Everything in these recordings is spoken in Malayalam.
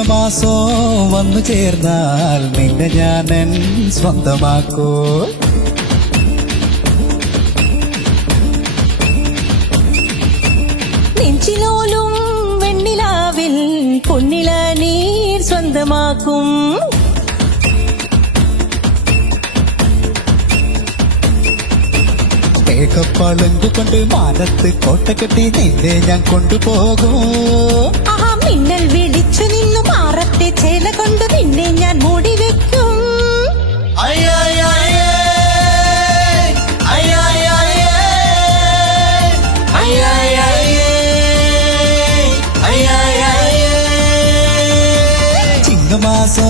ചിങ്ങമാസോ വന്നു ചേർന്നാൽ നിന്നെ ഞാനൻ സ്വന്തമാക്കൂ. നെഞ്ചിലോലും വെണ്ണിലാവിൽ പൊന്നില നീർ സ്വന്തമാക്കും. മേഘപ്പളുങ്കുകൊണ്ട് മാനത്ത് കോട്ട കെട്ടി നിന്നെ ഞാൻ കൊണ്ടുപോകും. ആഹാ മിന്നൽ വിളിച്ചു നിന്നു മാറത്തെ ചേല കൊണ്ട് നിന്നെ ഞാൻ മൂടി വെക്കും. ചിങ്ങമാസോ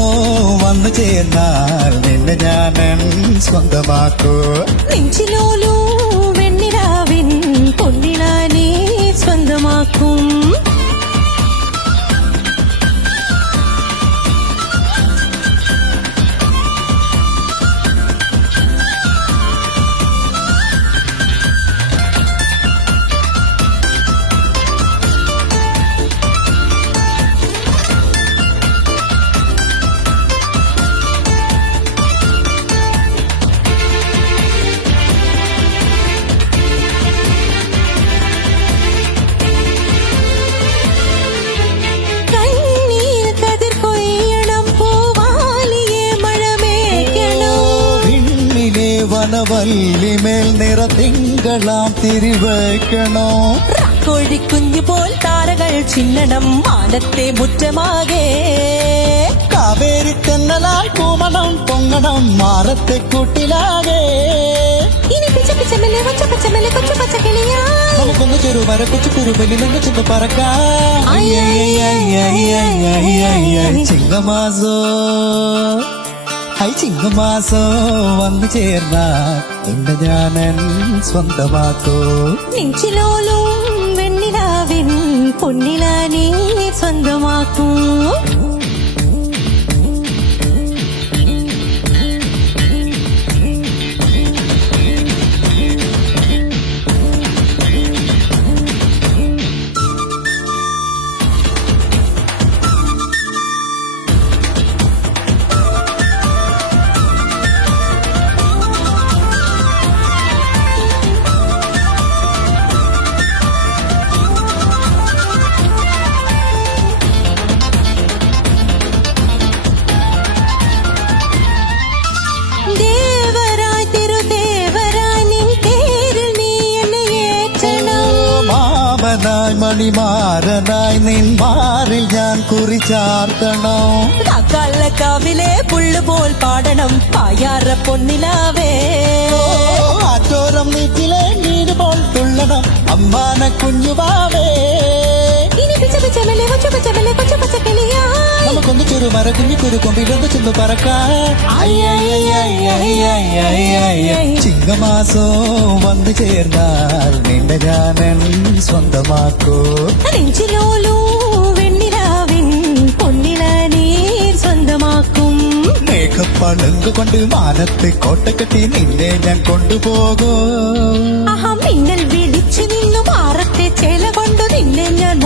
വന്നു ചേർന്നാൽ നിന്നെ ഞാനൻ സ്വന്തമാക്കൂ. നെഞ്ചിലോലൂ വെണ്ണിലാവിൻ പൊന്നില നീർ സ്വന്തമാക്കും. വനവല്ലിമേൽ നിറതിങ്കളാം തിരിവയ്ക്കണോ. കോഴിക്കുഞ്ഞു പോൽ താരകൾ ചിന്നണം മാനത്തെ മുറ്റമാകെ. കാവേരി തെന്നലാൽ പൂമണം പൊങ്ങണം മാറത്തെ കൂട്ടിലാകെ. നമുക്കൊന്ന് ചെറുവര കൊച്ചു കുറുപലിലൊന്ന് ചെന്ന് പറക്കാം. ചിങ്ങമാസോ ചിങ്ങമാസോ വന്നു ചേർന്നാൽ നിന്നെ ഞാനൻ സ്വന്തമാക്കൂ. നെഞ്ചിലോലും വെണ്ണിലാവിൻ പൊന്നില നീർ സ്വന്തമാക്കൂ. മണിമാരനായി നിന്മാറിൽ ഞാൻ കുറിച്ചാർത്തണോ. കവിലെ പുള്ളുപോൽ പാടണം പായാറ പൊന്നിലാവേ. ആറ്റോരം നീറ്റിലെ നീര് പോൽ തുള്ളണം അമ്മാന കുഞ്ഞുവാവേ. നമുക്കൊന്ന് ചെറുമര കുഞ്ഞു കുരുക്കൊമ്പിലൊന്ന് ചെന്ന് പറക്കാം. ചിങ്ങമാസോ വന്നു ചേർന്നാൽ നിന്നെ ഞാനൻ സ്വന്തമാക്കൂ. നെഞ്ചിലോലൂ വെണ്ണിലാവിൻ പൊന്നില നീർ സ്വന്തമാക്കും. മേഘപ്പളുങ്ക് കൊണ്ട് മാനത്ത് കോട്ട കെട്ടി നിന്നെ ഞാൻ കൊണ്ടുപോകും. ആഹാ മിന്നൽ വിളിച്ചു നിന്നു മാറത്തെ ചേല കൊണ്ട് നിന്നെ ഞാൻ